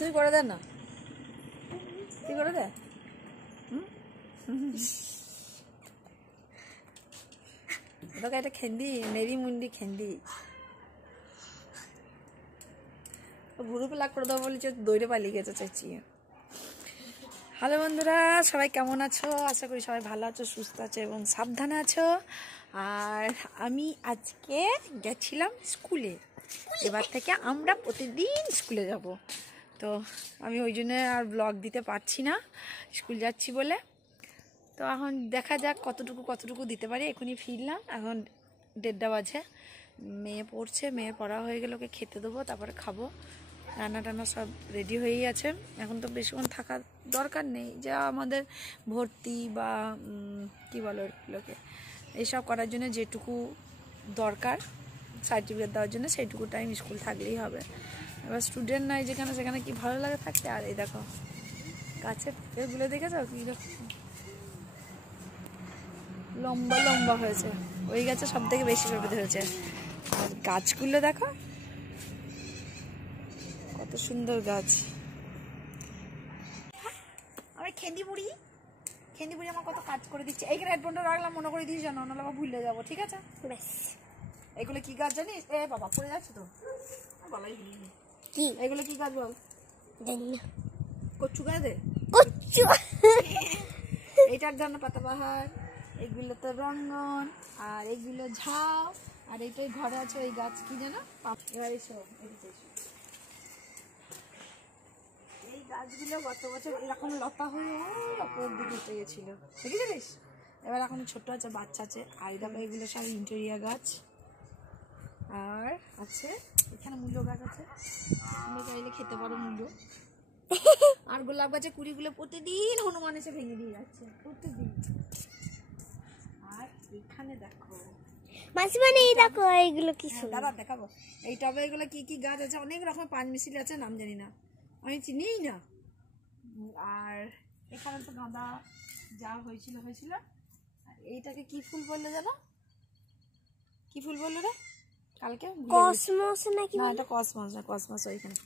তুই করে দে না, তুই করে দে। তোকে এটা খেন্দি মেরি মুন্ডি খেন্দি গ্রুপে লাগ করে দেবো বলেছে, দৌড়ে পালিয়ে গেছে চেঁচিয়ে। হ্যালো বন্ধুরা, সবাই কেমন আছো? আশা করি সবাই ভালো আছো, সুস্থ আছো এবং সাবধানে আছো। আর আমি আজকে গেছিলাম স্কুলে। এবার থেকে আমরা প্রতিদিন স্কুলে যাব। তো আমি ওই জন্য আর ব্লগ দিতে পারছি না, স্কুল যাচ্ছি বলে। তো এখন দেখা যাক কতটুকু দিতে পারি। এখনই ফিরলাম, এখন 1:30 বাজে। মেয়ে পড়ছে, মেয়ের পড়া হয়ে গেলে ওকে খেতে দেবো, তারপরে খাবো। রান্না টান্না সব রেডি হয়েই আছে। এখন তো বেশিক্ষণ থাকার দরকার নেই, যা আমাদের ভর্তি বা কি বলো এগুলোকে, এইসব করার জন্য যেটুকু দরকার সার্টিফিকেট দেওয়ার জন্য সেইটুকু টাইম স্কুল থাকলেই হবে। এবার স্টুডেন্ট নাই যেখানে, সেখানে কি ভালো লাগে থাকতে। আর এই দেখো গাছের এগুলো দেখেছো কীরকম লম্বা লম্বা হয়েছে, ওই গাছে সব থেকে বেশি করে ধরেছে। আর গাছগুলো দেখো কত সুন্দর গাছ। আমি খেন্দি বুড়ি আমার কত কাজ করে দিচ্ছে। এইখানে হেডফোনটা রাখলাম, মনে করে দিস জানো, নাহলে ভুলে যাবো। ঠিক আছে ব্যাস। এগুলো কি গাছ জানিস? এ বাবা পড়ে যাচ্ছে তো, বলাই কি এগুলো কি গাছ বল? জানি না। কচ্ছু গাছ দে, কচ্ছু। এইটার জন্য পাতাবাহার, এগুলো তো রঙ্গন, আর এগুলো ঝাউ, আর এইটাই ঘরে আছে ওই গাছ কি যেন। এবার এসব এই গাছগুলো গত বছর এরকম লতা হয়ে অপর দিকে উঠে গেছিল, দেখেছিলিস? এবার এখন ছোট আছে, বাচ্চা আছে। আর দেখো এগুলো সব ইন্টেরিয়ার গাছ। আর আছে এখানে মূল্য গাছ আছে, তুমি চাইলে খেতে পারো মূল্য। আর গোলাপ গাছের কুড়িগুলো প্রতিদিন হনুমান এসে ভেঙে দিয়ে যাচ্ছে, প্রতিদিন। আর এখানে দেখো মাসিমানে, এই দেখো এইগুলো কি সুন্দর। দাদা দেখাবো এই টবে এগুলো কি কি গাছ আছে, অনেক রকম পাঁচ মিশিল আছে, নাম জানি না, আমি চিনিই না। আর এখানে তো গাঁদা যা হয়েছিল। আর এইটাকে কি ফুল বললো জানো? কি ফুল বললো রে কালকে? কসমস নাকি? না, এটা কসমস না, কসমস ওইখানে।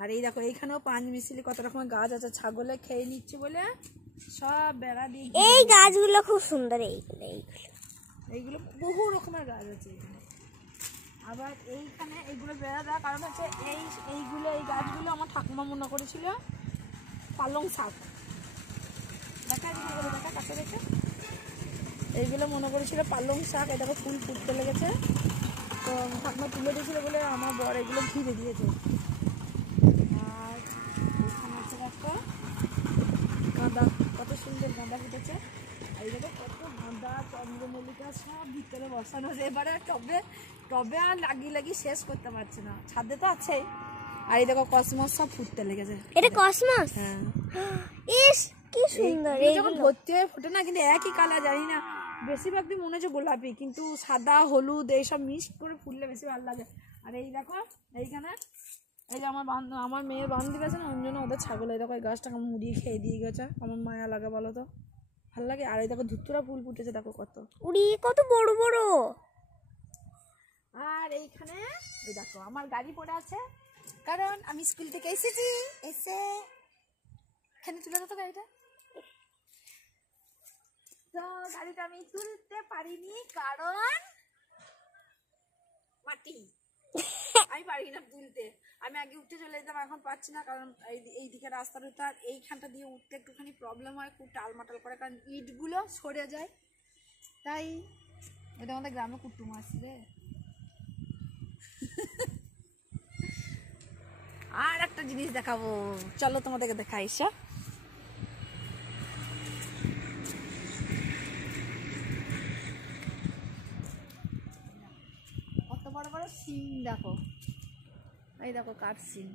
আর এই দেখো এইখানেও পাঁচ মিশিলি কত রকমের গাছ আছে, ছাগলে খেয়ে নিচ্ছে বলে সব বেড়া দিয়ে। এই গাছগুলো খুব সুন্দর, এইগুলো বহু রকমের গাছ আছে এখানে। আবার এইখানে এইগুলো বেড়া দেওয়ার কারণ হচ্ছে এই গাছগুলো আমার ঠাকুমা মনে করেছিল পালং শাক। দেখা কাছে দেখে এইগুলো মনে করেছিল পালং শাক। এটাকে ফুল ফুটতে লেগেছে, তো ঠাকুমা তুলে দিয়েছিল বলে আমার বর এগুলো ঘিরে দিয়েছে। আর এখানে আছে একটা গাঁদা, কত সুন্দর গাঁদা ফুটেছে। এই দেখো কত গাঁদা, চন্দ্রমল্লিকা সব ভিতরে বসানো আছে। এবারে টবে আর লাগিয়ে শেষ করতে পারছে না, ছাদে তো আছেই। আর এই দেখো কসমস সব ফুটতে লেগেছে। এটা কসমস? হ্যাঁ। ইস কি সুন্দর। এই যখন ভর্তি হয়ে ফোটে না, কিন্তু একই কালার, জানি না, বেশিরভাগ দিন মনে হচ্ছে গোলাপি, কিন্তু সাদা হলুদ এইসব মিক্স করে ফুললে বেশি ভালো লাগে। আর এই দেখো এইখানে এই যে আমার মেয়ের বান্ধবী আছে না, ওই জন্য ওদের ছাগল এই দেখো এই গাছটাকে মুড়িয়ে খেয়ে দিয়ে গেছে। আমার মায়া লাগে বলো তো, ভালো লাগে। আর এই দেখো ধুতুরা ফুল ফুটেছে, দেখো কত, উড়ি কত বড় বড়। আর এইখানে এই দেখো আমার গাড়ি পড়ে আছে, কারণ আমি স্কুল থেকে এসেছি। এসে এখানে তুলে দাও তো গাড়িটা। তো গাড়িটা আমি তুলতে পারিনি কারণ মাটি, আমি পারি না তুলতে। আমি আগে উঠতে চলে যেতাম, এখন পাচ্ছি না, কারণ এই দিকে রাস্তার উঠতে আর এইখানটা দিয়ে উঠতে একটুখানি প্রবলেম হয়, খুব টালমাটাল করে, কারণ ইটগুলো সরে যায়। তাই এটা আমাদের গ্রামে কুটুম আসছে। আর একটা জিনিস দেখাবো, চলো তোমাদেরকে দেখাই। এসো, কত বড় বড় সিং দেখো। এই দেখো কাঠ সিং,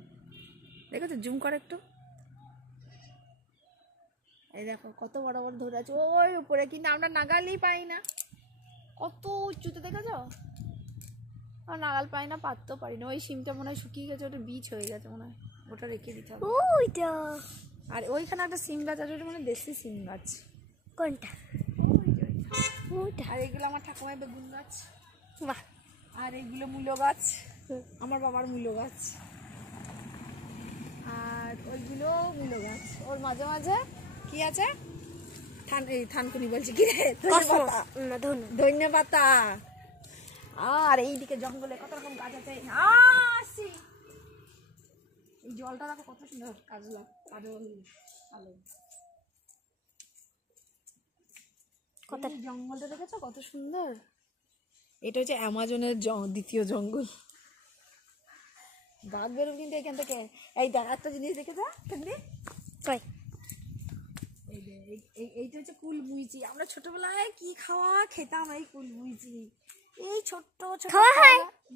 দেখেছো? জুম করে একটু। এই দেখো কত বড় বড় ধরে আছে ওই উপরে, কিন্তু আমরা নাগালই পাই না, কত উঁচুতে, দেখেছো? আর নাগাল পাই না, পাততেও পারি না। ওই সিমটা মনে হয় শুকিয়ে গেছে, ওটা বীজ হয়ে গেছে মনে হয়, ওটা রেখে দিতে হবে। ওইটা। আর ওইখানে একটা সিম গাছ আছে, ওটা মানে দেশি সিম গাছ। কোনটা? ওইটা। আর এগুলো আমার ঠাকুমার বেগুন গাছ। বাহ। আর এগুলো মূলো গাছ, আমার বাবার মূলো গাছ। আর মূলো গাছ, ওর মাঝে মাঝে কি আছে, থানকুনি বলছি কি রে, ধনে পাতা। আর এইদিকে জঙ্গলে কত রকম গাছ আছে। আসি, এই জলটা দেখো কত সুন্দর, কাজলা কাজল আলো। কত জঙ্গলটা দেখেছো কত সুন্দর। এটা হচ্ছে অ্যামাজনের দ্বিতীয় জঙ্গল। বাঘ বেরোবে কিন্তু এখান থেকে। এই দেখ একটা জিনিস দেখেছো এইটা হচ্ছে কুল বুইচি। আমরা ছোটবেলায় কি খাওয়া খেতাম, এই কুল বুইচি, এই ছোট্ট ছোট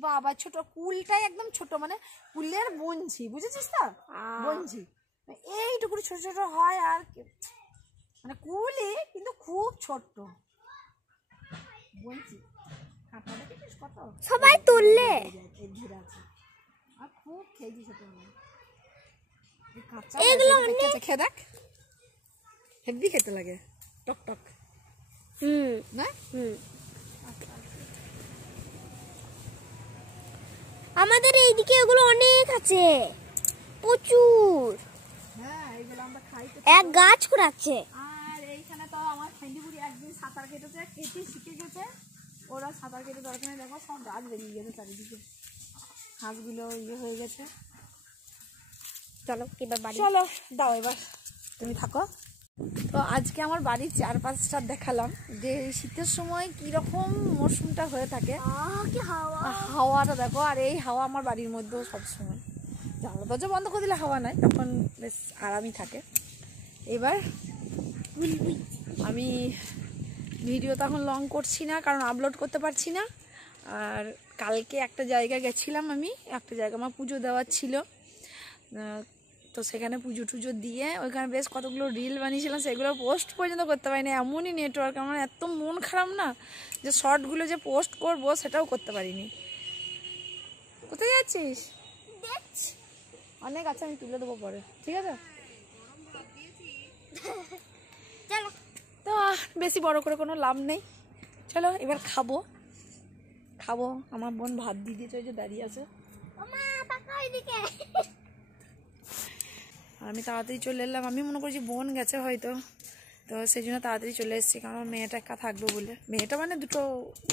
বাবা, ছোট কুলটাই একদম ছোট, মানে কুলের বঞ্ঝি, বুঝেছিস তো, বঞ্ঝি এইটুকু ছোট ছোট হয়, আর মানে কুলই কিন্তু খুব ছোট্ট বঞ্ঝি। কত সবাই তুললে আর খুব খেয়েছি ছোটবেলায়। এগুলো খেয়ে দেখ, হেভি খেতে লাগে, টক টক। না আমাদের এইদিকে এগুলো অনেক আছে, প্রচুর। হ্যাঁ, এইগুলো আমরা খাই, এক গাছ করে আছে। আর এইখানে তো আমার ফ্রেন্ডিপুরি একদিন সাঁতার কেটে শিখে গেছে। ওরা সাঁতার কেটে দরকার নেই, দেখো সব গাছ বেরিয়ে গেছে চারিদিকে, ঘাসগুলো ইয়ে হয়ে গেছে। চলো এবার বাড়ি, চলো দাও এবার তুমি থাকো। তো আজকে আমার বাড়ির চারপাশটা দেখালাম যে শীতের সময় কিরকম মরশুমটা হয়ে থাকে। হাওয়াটা দেখো, আর এই হাওয়া আমার বাড়ির মধ্যেও সবসময়, জানলা দরজা বন্ধ করে দিলে হাওয়া নাই, তখন বেশ আরামই থাকে। এবার আমি ভিডিও তখন লং করছি না, কারণ আপলোড করতে পারছি না। আর কালকে একটা জায়গায় গেছিলাম, আমি একটা জায়গা আমার পুজো দেওয়ার ছিল, তো সেখানে পুজো টুজো দিয়ে ওইখানে বেশ কতগুলো রিল বানিয়েছিলাম, সেগুলো পোস্ট পর্যন্ত করতে পারিনি, এমনই নেটওয়ার্ক। আমার এত মন খারাপ না যে শর্টগুলো যে পোস্ট করবো সেটাও করতে পারিনি। কোথায় যাচ্ছিস? অনেক আছে, আমি তুলে দেবো পরে, ঠিক আছে? চলো, তো বেশি বড় করে কোনো লাভ নেই, চলো এবার খাবো। আমার বোন ভাত দিয়ে দিয়েছে, ওই যে দাঁড়িয়ে আছে। আমি তাড়াতাড়ি চলে এলাম, আমি মনে করছি বোন গেছে হয়তো, তো সেই জন্য তাড়াতাড়ি চলে এসেছি, কারণ মেয়েটা একা থাকবে বলে। মেয়েটা মানে দুটো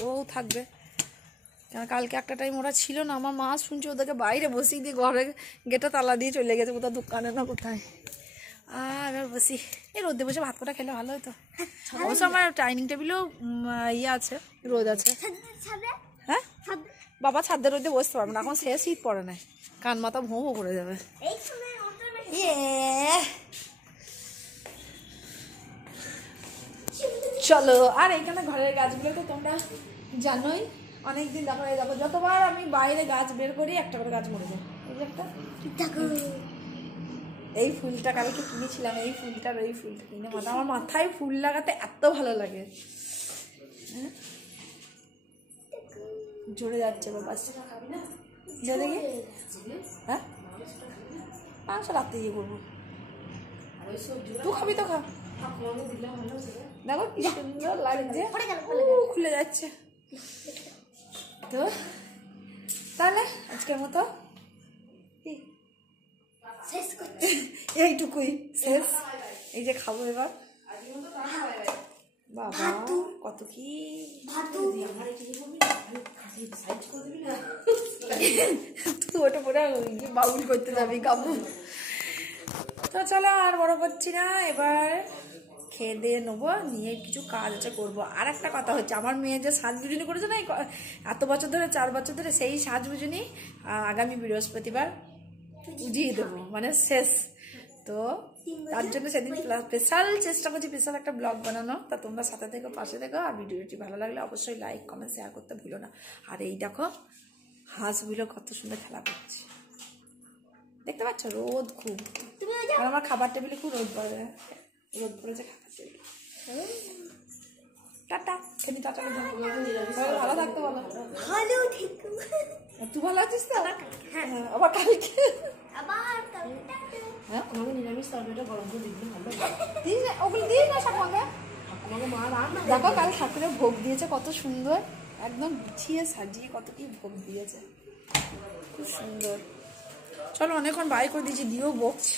ও থাকবে, কারণ কালকে একটা টাইম ওরা ছিল না। আমার মা শুনছে ওদেরকে বাইরে বসিয়ে দিয়ে ঘরে গেটে তালা দিয়ে চলে গেছে, কোথাও দোকানে না কোথায়। আর এবার বসি, এই রোদে বসে ভাত কটা খেলে ভালো হতো। অবশ্য আমার ডাইনিং টেবিলেও ইয়ে আছে, রোদ আছে। হ্যাঁ বাবা, ছাদের রোদে বসতে পারবো না এখন, সে শীত পড়ে না, কান মাথা ভোঁ করে যাবে। চলো। আর এইখানে ঘরের গাছগুলো তো তোমরা জানোই, অনেকদিন দেখো যতবার আমি বাইরে গাছ বের করি একটা করে গাছ মরে যায়। এই যে একটা এই ফুলটা কালকে কিনেছিলাম, এই ফুলটার ওই ফুলটা কিনে, মানে আমার মাথায় ফুল লাগাতে এত ভালো লাগে। ঝরে যাচ্ছে বাবা, দেখি। হ্যাঁ মাংস রাত্রে ইয়ে করবো, তুই খাবি তো খা। দেখো কি সুন্দর লাগছে, খুলে যাচ্ছে। তো তাহলে আজকের মতো এইটুকুই শেষ। এই যে খাবো এবার, বাবা কত কি তুই ওটা পরে বাউল করতে যাবি কাবু। তো চলো আর বড় করছি না, এবার খেয়ে দিয়ে নেবো, নিয়ে কিছু কাজ আছে করবো। আর একটা কথা হচ্ছে, আমার মেয়ে যে সাজগুজুনি করেছে না এত বছর ধরে, 4 বছর ধরে, সেই সাজগুজুনি আগামী বৃহস্পতিবার বুঝিয়ে দেবো, মানে শেষ। তো তার জন্য সেদিন স্পেশাল চেষ্টা করছি, স্পেশাল একটা ব্লগ বানানো। তা তোমরা সাথে থেকো, পাশে থেকো, আর ভিডিওটি ভালো লাগলে অবশ্যই লাইক কমেন্ট শেয়ার করতে ভুলো না। আর এই দেখো হাঁসগুলো কত সুন্দর খেলা করছে, দেখতে পাচ্ছ? রোদ খুব, আর আমার খাবার টেবিলে খুব রোদ পড়েছে খাবার টেবিলে। টাটা, খেলি টাটা, ভালো থাকতে বলো। ভালো থেকো। তুই ভালো আছিস তো? আবার কালকে হ্যাঁ আমাকে নিরামিষ তরকারিটা গরম করে দিতে ভালো, দিই না ওগুলো, দিই না ঠাকুমাকে। দেখো কাল ঠাকুরের ভোগ দিয়েছে কত সুন্দর, একদম গুছিয়ে সাজিয়ে কত কি ভোগ দিয়েছে, খুব সুন্দর। চলো অনেকক্ষণ বাই করে দিয়েছি, দিয়েও বকছি।